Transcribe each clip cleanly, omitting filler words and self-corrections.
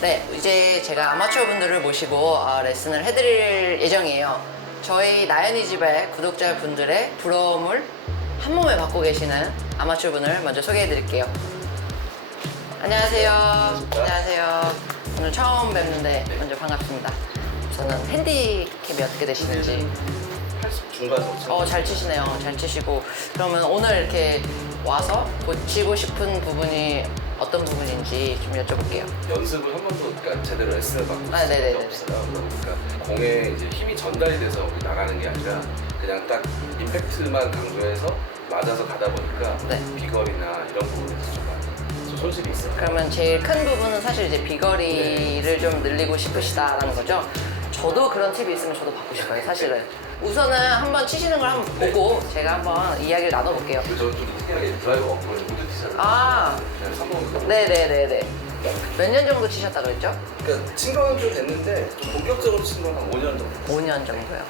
네, 이제 제가 아마추어 분들을 모시고 레슨을 해드릴 예정이에요. 저희 나연이 집의 구독자분들의 부러움을 한 몸에 받고 계시는 아마추어 분을 먼저 소개해 드릴게요. 안녕하세요. 안녕하세요. 오늘 처음 뵙는데 먼저 반갑습니다. 저는 핸디캡이 어떻게 되시는지. 80 중반 정도. 잘 치시네요. 잘 치시고. 그러면 오늘 이렇게 와서 고치고 싶은 부분이 어떤 부분인지 좀 여쭤볼게요. 연습을 한 번도 그러니까 제대로 레슨을 받고 아, 네네네. 없어요. 그러니까 공에 이제 힘이 전달이 돼서 나가는 게 아니라 그냥 딱 임팩트만 강조해서 맞아서 가다 보니까 네. 비거리나 이런 부분에서 좀 손실이 있어요. 그러면 제일 큰 부분은 사실 이제 비거리를 좀 늘리고 싶으시다라는 거죠. 저도 그런 팁이 있으면 저도 받고 싶어요, 사실은. 우선은 한번 치시는 걸 한번 보고 제가 한번 이야기를 나눠볼게요. 저는 좀 특이하게 드라이버 없고 모두 티셔츠. 아. 그냥 3번. 네네네네. 몇 년 정도 치셨다 그랬죠? 그러니까 친 거는 좀 됐는데 좀 본격적으로 친 건 한 5년 정도. 5년 정도요.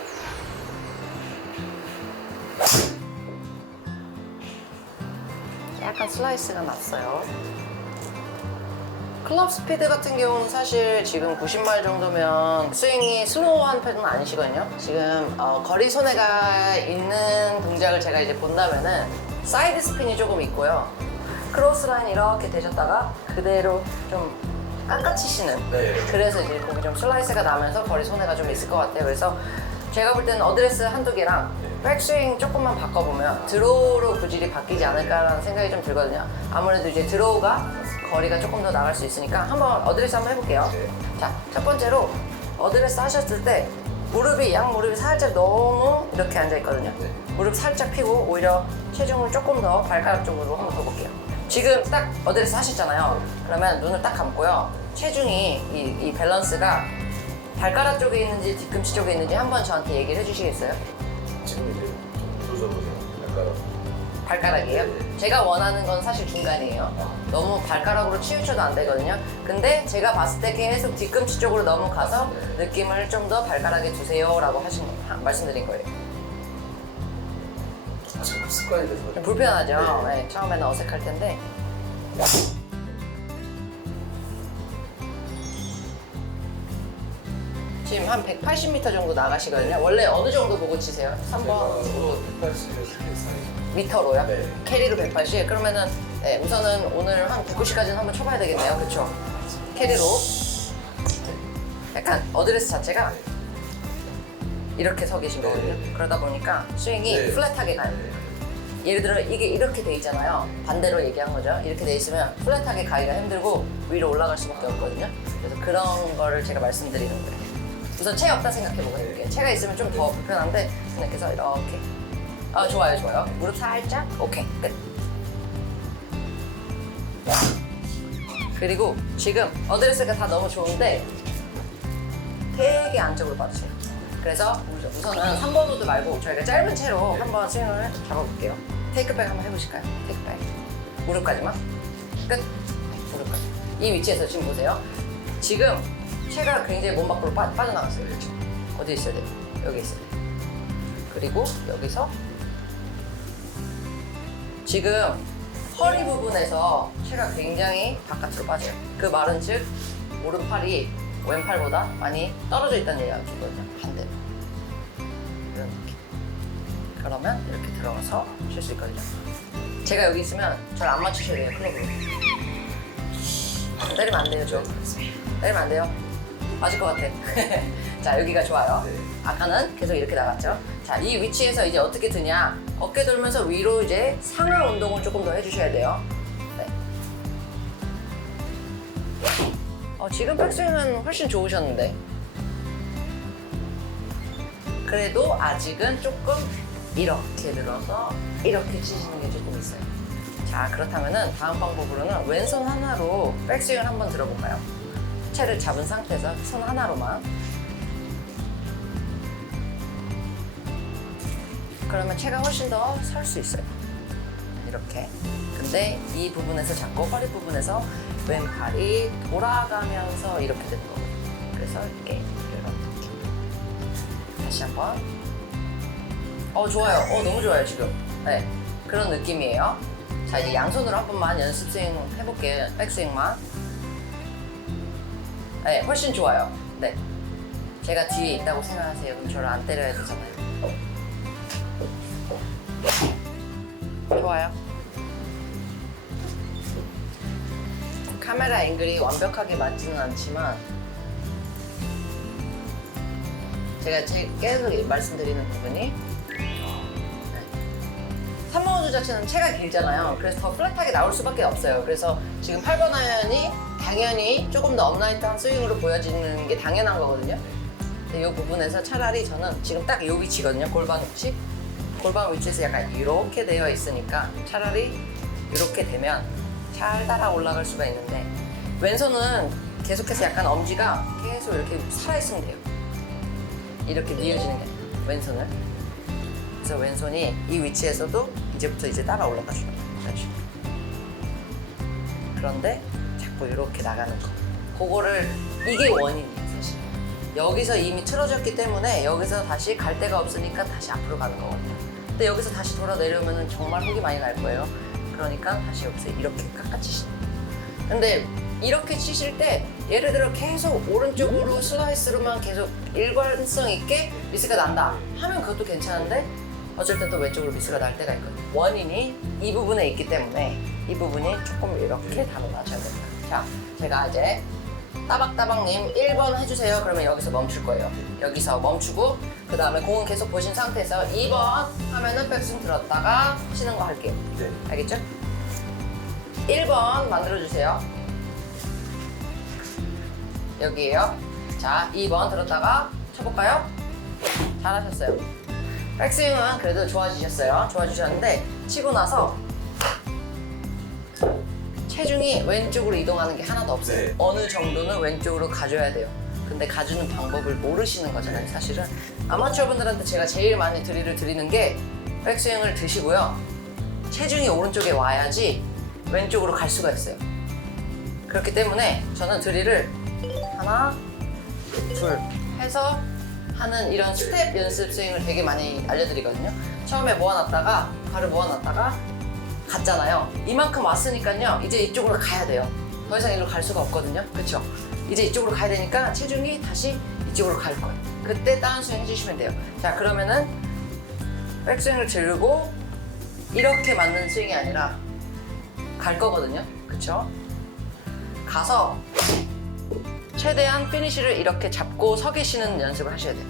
약간 슬라이스가 났어요. 클럽 스피드 같은 경우는 사실 지금 90마일 정도면 스윙이 슬로우한 편은 아니시거든요. 지금 거리 손해가 있는 동작을 제가 이제 본다면은 사이드 스핀이 조금 있고요. 크로스 라인 이렇게 되셨다가 그대로 좀 깎아치시는. 네. 그래서 이제 거기 좀 슬라이스가 나면서 거리 손해가 좀 있을 것 같아요. 그래서 제가 볼 때는 어드레스 한두 개랑 백스윙 조금만 바꿔보면 드로우로 구질이 바뀌지 않을까라는 생각이 좀 들거든요. 아무래도 이제 드로우가 거리가 조금 더 나갈 수 있으니까 한번 어드레스 한번 해볼게요. 네. 자, 첫 번째로 어드레스 하셨을 때 무릎이 양 무릎이 살짝 너무 이렇게 앉아 있거든요. 네. 무릎 살짝 펴고 오히려 체중을 조금 더 발가락 쪽으로 한번 더 볼게요. 지금 딱 어드레스 하셨잖아요. 그러면 눈을 딱 감고요. 체중이 이 밸런스가 발가락 쪽에 있는지 뒤꿈치 쪽에 있는지 한번 저한테 얘기를 해주시겠어요? 지금 이제 좀 조져보세요. 약간 발가락이에요? 네. 제가 원하는 건 사실 중간이에요. 너무 발가락으로 치우쳐도 안 되거든요. 근데 제가 봤을 때 계속 뒤꿈치 쪽으로 넘어가서 느낌을 좀 더 발가락에 두세요 라고 말씀드린 거예요. 지금 습관이 돼서 불편하죠? 네, 처음에는 어색할 텐데. 지금 한 180m 정도 나가시거든요. 원래 어느 정도 보고 치세요? 3번 180에서 미터로요? 네. 캐리로 180? 그러면은 네, 우선은 오늘 한 190까지는 한번 쳐봐야 되겠네요. 그렇죠? 캐리로 약간 어드레스 자체가 이렇게 서 계신 거거든요. 네. 그러다 보니까 스윙이 네. 플랫하게 가요. 예를 들어 이게 이렇게 돼 있잖아요. 반대로 얘기한 거죠. 이렇게 돼 있으면 플랫하게 가기가 힘들고 위로 올라갈 수밖에 없거든요. 그래서 그런 거를 제가 말씀드리는 거예요. 우선 채 없다 생각해보고 해볼게요. 채가 있으면 좀 더 불편한데 생각해서 이렇게. 좋아요, 좋아요. 무릎 살짝. 오케이, 끝. 그리고 지금 어드레스가 다 너무 좋은데 되게 안쪽으로 빠지세요. 그래서 우선은 3번 우드 말고 저희가 짧은 채로 한번 스윙을 잡아볼게요. 테이크백 한번 해보실까요? 테이크백. 무릎까지만. 끝. 무릎까지. 이 위치에서 지금 보세요. 지금 채가 굉장히 몸 밖으로 빠져나갔어요. 어디 있어야 돼요? 여기 있어요. 그리고 여기서 지금 허리 부분에서 채가 굉장히 바깥으로 빠져요. 그 말은 즉 오른팔이 왼팔보다 많이 떨어져 있다는 이야기거든요. 반대로. 이런 느낌. 그러면 이렇게 들어가서 칠 수 있거든요. 제가 여기 있으면 저를 안 맞추셔야 돼요, 클럽으로. 때리면 안 돼요, 저. 때리면 안 돼요. 맞을 것 같아. 자, 여기가 좋아요. 아까는 계속 이렇게 나갔죠. 자, 이 위치에서 이제 어떻게 드냐. 어깨 돌면서 위로 이제 상하 운동을 조금 더 해주셔야 돼요. 네. 지금 백스윙은 훨씬 좋으셨는데. 그래도 아직은 조금 이렇게 들어서 이렇게 치시는 게 조금 있어요. 자, 그렇다면은 다음 방법으로는 왼손 하나로 백스윙을 한번 들어볼까요? 채를 잡은 상태에서 손 하나로만. 그러면 채가 훨씬 더 설 수 있어요. 이렇게. 근데 이 부분에서 잡고 허리 부분에서 왼팔이 돌아가면서 이렇게 되는 거거든요. 그래서 이렇게 이런 느낌. 다시 한번. 좋아요. 너무 좋아요, 지금. 네. 그런 느낌이에요. 자, 이제 양손으로 한 번만 연습 스윙 해볼게요. 백스윙만. 네, 훨씬 좋아요. 네. 제가 뒤에 있다고 생각하세요. 그럼 저를 안 때려야 되잖아요. 좋아요. 카메라 앵글이 완벽하게 맞지는 않지만 제가 계속 말씀드리는 부분이 3번 우드 자체는 채가 길잖아요. 그래서 더 플랫하게 나올 수밖에 없어요. 그래서 지금 8번 아이언이 당연히 조금 더 업라이트한 스윙으로 보여지는 게 당연한 거거든요. 근데 이 부분에서 차라리 저는 지금 딱 이 위치거든요. 골반 위치. 골반 위치에서 약간 이렇게 되어 있으니까 차라리 이렇게 되면 잘 따라 올라갈 수가 있는데 왼손은 계속해서 약간 엄지가 계속 이렇게 살아있으면 돼요. 이렇게 뉘어지는 게 아니라 왼손을. 그래서 왼손이 이 위치에서도 이제부터 이제 따라 올라가 주는 거죠. 그런데 자꾸 이렇게 나가는 거. 그거를 이게 원인이에요, 사실. 여기서 이미 틀어졌기 때문에 여기서 다시 갈 데가 없으니까 다시 앞으로 가는 거거든요. 근데 여기서 다시 돌아 내려오면 정말 흙이 많이 날 거예요. 그러니까 다시 여기서 이렇게 깎아치시는 거예요. 근데 이렇게 치실 때 예를 들어 계속 오른쪽으로 슬라이스로만 계속 일관성 있게 미스가 난다 하면 그것도 괜찮은데 어쩔 땐 또 왼쪽으로 미스가 날 때가 있거든요. 원인이 이 부분에 있기 때문에 이 부분이 조금 이렇게 달아놔줘야 됩니다. 자, 제가 이제 따박따박님 1번 해주세요. 그러면 여기서 멈출 거예요. 여기서 멈추고 그 다음에 공은 계속 보신 상태에서 2번 하면은 백스윙 들었다가 치는 거 할게요. 네. 알겠죠? 1번 만들어주세요. 여기에요. 자, 2번 들었다가 쳐볼까요? 잘하셨어요. 백스윙은 그래도 좋아지셨어요. 좋아지셨는데 치고 나서 체중이 왼쪽으로 이동하는 게 하나도 없어요. 네. 어느 정도는 왼쪽으로 가줘야 돼요. 근데 가주는 방법을 모르시는 거잖아요, 사실은. 아마추어 분들한테 제가 제일 많이 드릴을 드리는 게 백스윙을 드시고요. 체중이 오른쪽에 와야지 왼쪽으로 갈 수가 있어요. 그렇기 때문에 저는 드릴을 하나, 둘 해서 하는 이런 스텝 연습 스윙을 되게 많이 알려드리거든요. 처음에 모아놨다가 발을 모아놨다가 갔잖아요. 이만큼 왔으니까요. 이제 이쪽으로 가야 돼요. 더 이상 이리로 갈 수가 없거든요. 그렇죠? 이제 이쪽으로 가야 되니까 체중이 다시 이쪽으로 갈 거예요. 그때 다운스윙 해주시면 돼요. 자, 그러면은 백스윙을 들고 이렇게 맞는 스윙이 아니라 갈 거거든요. 그렇죠? 가서 최대한 피니쉬를 이렇게 잡고 서 계시는 연습을 하셔야 돼요.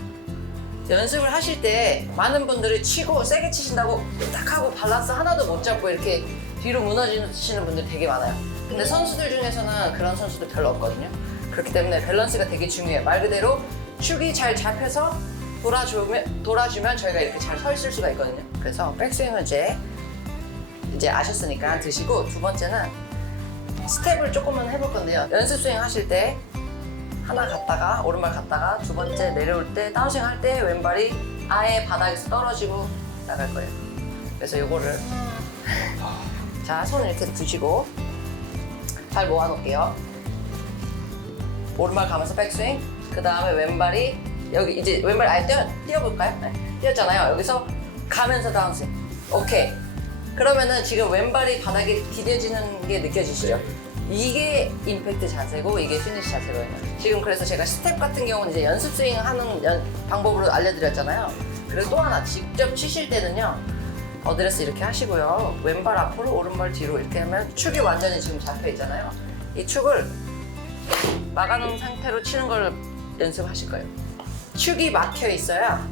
연습을 하실 때 많은 분들이 치고 세게 치신다고 딱 하고 밸런스 하나도 못 잡고 이렇게 뒤로 무너지시는 분들이 되게 많아요. 근데 선수들 중에서는 그런 선수들 별로 없거든요. 그렇기 때문에 밸런스가 되게 중요해요. 말 그대로 축이 잘 잡혀서 돌아주면 저희가 이렇게 잘 서 있을 수가 있거든요. 그래서 백스윙은 이제 아셨으니까 드시고 두 번째는 스텝을 조금만 해볼 건데요. 연습 스윙 하실 때 하나 갔다가 오른발 갔다가 두 번째 내려올 때 다운스윙 할 때 왼발이 아예 바닥에서 떨어지고 나갈 거예요. 그래서 요거를 자, 손을 이렇게 두시고 발 모아놓을게요. 오른발 가면서 백스윙. 그 다음에 왼발이 여기 이제 왼발 아예 뛰어볼까요? 네. 뛰었잖아요. 여기서 가면서 다운스윙. 오케이. 그러면은 지금 왼발이 바닥에 디뎌지는 게 느껴지시죠? 이게 임팩트 자세고 이게 피니시 자세거든요. 지금 그래서 제가 스텝 같은 경우는 이제 연습 스윙 하는 방법으로 알려드렸잖아요. 그리고 또 하나 직접 치실 때는요. 어드레스 이렇게 하시고요. 왼발 앞으로 오른발 뒤로 이렇게 하면 축이 완전히 지금 잡혀 있잖아요. 이 축을 막아놓은 상태로 치는 걸 연습하실 거예요. 축이 막혀 있어야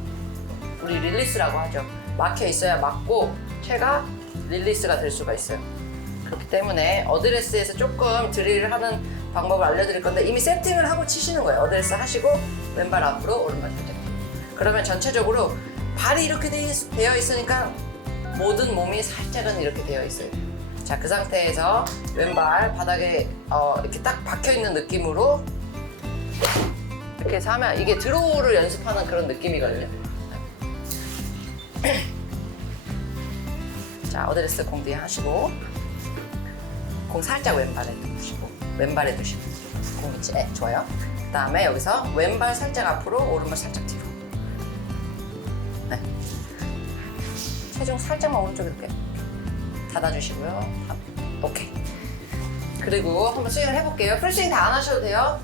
우리 릴리스라고 하죠. 막혀 있어야 맞고 채가 릴리스가 될 수가 있어요. 그렇기 때문에 어드레스에서 조금 드릴을 하는 방법을 알려드릴 건데 이미 세팅을 하고 치시는 거예요. 어드레스 하시고 왼발 앞으로 오른발 살짝. 그러면 전체적으로 발이 이렇게 되어 있으니까 모든 몸이 살짝은 이렇게 되어 있어요. 자, 그 상태에서 왼발 바닥에 이렇게 딱 박혀 있는 느낌으로 이렇게 해서 하면 이게 드로우를 연습하는 그런 느낌이거든요. 자, 어드레스 공 뒤에 하시고 공 살짝 왼발에 두시고 왼발에 두시고 공 있지? 네, 좋아요. 그 다음에 여기서 왼발 살짝 앞으로 오른발 살짝 뒤로. 네. 체중 살짝만 오른쪽 이렇게 닫아주시고요. 오케이. 그리고 한번 스윙을 해볼게요. 풀스윙 다 안 하셔도 돼요.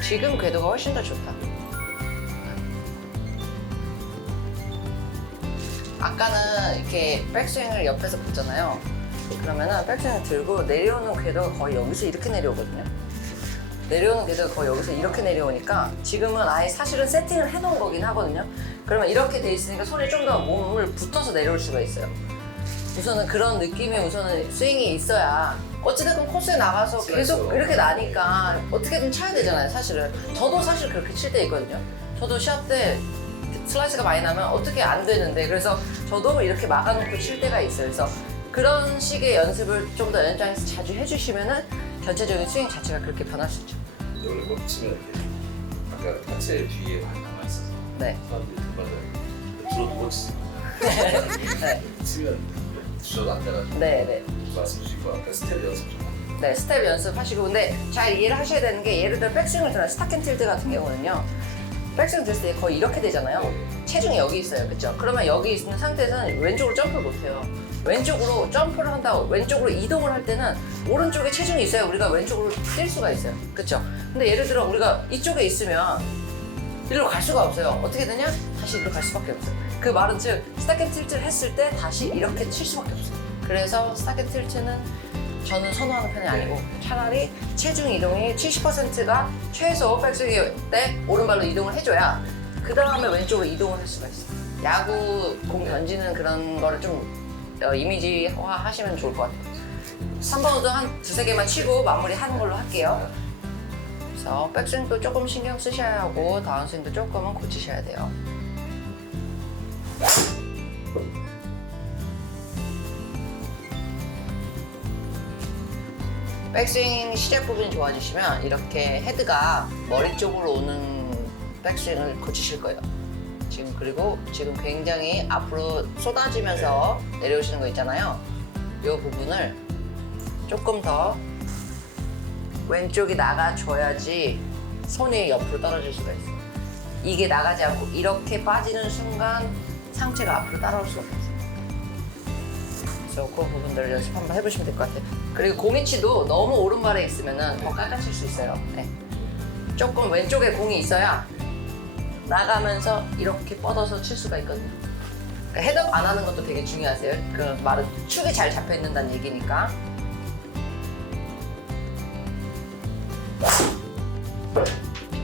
지금 궤도가 훨씬 더 좋다. 아까는 이렇게 백스윙을 옆에서 봤잖아요. 그러면은 백스윙을 들고 내려오는 궤도가 거의 여기서 이렇게 내려오거든요. 내려오는 궤도가 거의 여기서 이렇게 내려오니까 지금은 아예 사실은 세팅을 해놓은 거긴 하거든요. 그러면 이렇게 돼 있으니까 손이 좀 더 몸을 붙어서 내려올 수가 있어요. 우선은 그런 느낌이 우선은 스윙이 있어야 어찌됐든 코스에 나가서 계속 이렇게 나니까 어떻게든 쳐야 되잖아요, 사실은. 저도 사실 그렇게 칠 때 있거든요. 저도 시합 때 슬라이스가 많이 나면 어떻게 안 되는데 그래서 저도 이렇게 막아놓고 칠 때가 있어요. 그래서 그런 식의 연습을 좀 더 연장해서 자주 해주시면은 전체적인 스윙 자체가 그렇게 변할 수 있죠. 원래 골프 치면 이렇게 아까 하체 뒤에 많이 남아 있어서 네. 사람들이 맞아요. 주로 누워 치지. 네. 치면 주저도 안 돼가지고. 네. 말씀 주시고 아까 스텝 연습 좀 하고. 네, 스텝 연습하시고 근데 잘 이해를 하셔야 되는 게 예를 들어 백스윙을 들어 스타킹 틸트 같은 경우는요. 백스윙 들었을 때 거의 이렇게 되잖아요. 체중이 여기 있어요, 그렇죠? 그러면 여기 있는 상태에서는 왼쪽으로 점프를 못 해요. 왼쪽으로 점프를 한다고 왼쪽으로 이동을 할 때는 오른쪽에 체중이 있어야 우리가 왼쪽으로 뛸 수가 있어요, 그렇죠? 근데 예를 들어 우리가 이쪽에 있으면 이리로 갈 수가 없어요. 어떻게 되냐? 다시 이리로 갈 수밖에 없어요. 그 말은 즉 스타킹 틸트를 했을 때 다시 이렇게 칠 수밖에 없어요. 그래서 스타킹 틸트는 저는 선호하는 편이 아니고 차라리 체중 이동이 70%가 최소 백스윙 때 오른발로 이동을 해줘야 그 다음에 왼쪽으로 이동을 할 수가 있어요. 야구 공 던지는 그런 거를 좀 이미지화 하시면 좋을 것 같아요. 3번 우드 한 두세 개만 치고 마무리하는 걸로 할게요. 그래서 백스윙도 조금 신경 쓰셔야 하고 다운스윙도 조금은 고치셔야 돼요. 백스윙 시작 부분이 좋아지시면 이렇게 헤드가 머리 쪽으로 오는 백스윙을 고치실 거예요. 그리고 지금 굉장히 앞으로 쏟아지면서 내려오시는 거 있잖아요. 이 부분을 조금 더 왼쪽이 나가줘야지 손이 옆으로 떨어질 수가 있어요. 이게 나가지 않고 이렇게 빠지는 순간 상체가 앞으로 따라올 수가 없어요. 그래서 그 부분들을 연습 한번 해보시면 될 것 같아요. 그리고 공이치도 너무 오른발에 있으면 더 깎아칠 수 있어요. 네. 조금 왼쪽에 공이 있어야 나가면서 이렇게 뻗어서 칠 수가 있거든요. 그러니까 헤드업 안 하는 것도 되게 중요하세요. 그 말은 축이 잘 잡혀 있는다는 얘기니까.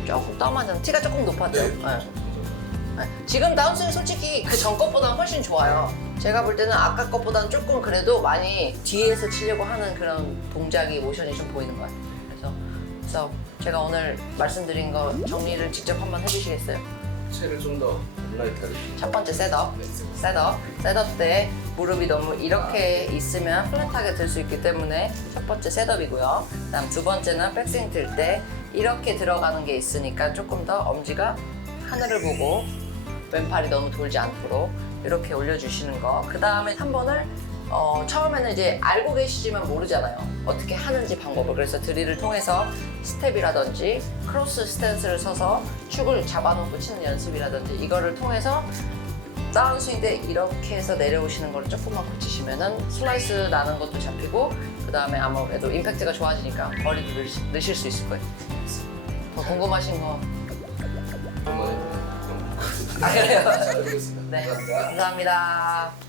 조금 떠맞은 티가 조금 높았죠. 네. 지금 다운스윙 솔직히 그 전 것보다는 훨씬 좋아요. 제가 볼 때는 아까 것보다는 조금 그래도 많이 뒤에서 치려고 하는 그런 동작이 모션이 좀 보이는 것 같아요. 그래서 제가 오늘 말씀드린 거 정리를 직접 한번 해주시겠어요? 체를 좀 더 라이트하게. 첫 번째 셋업. 셋업 때 무릎이 너무 이렇게 있으면 플랫하게 들 수 있기 때문에 첫 번째 셋업이고요. 그다음 두 번째는 백스윙 들 때 이렇게 들어가는 게 있으니까 조금 더 엄지가 하늘을 보고 왼팔이 너무 돌지 않도록 이렇게 올려주시는 거. 그 다음에 3번을 처음에는 이제 알고 계시지만 모르잖아요. 어떻게 하는지 방법을. 그래서 드릴을 통해서 스텝이라든지 크로스 스탠스를 서서 축을 잡아놓고 치는 연습이라든지 이거를 통해서 다운스윙 때 이렇게 해서 내려오시는 걸 조금만 고치시면은 슬라이스 나는 것도 잡히고 그 다음에 아무래도 임팩트가 좋아지니까 거리도 넣으실 수 있을 거예요. 더 궁금하신 거? 한번 아, 그래요? 잘 해보겠습니다. 네, 감사합니다. 감사합니다.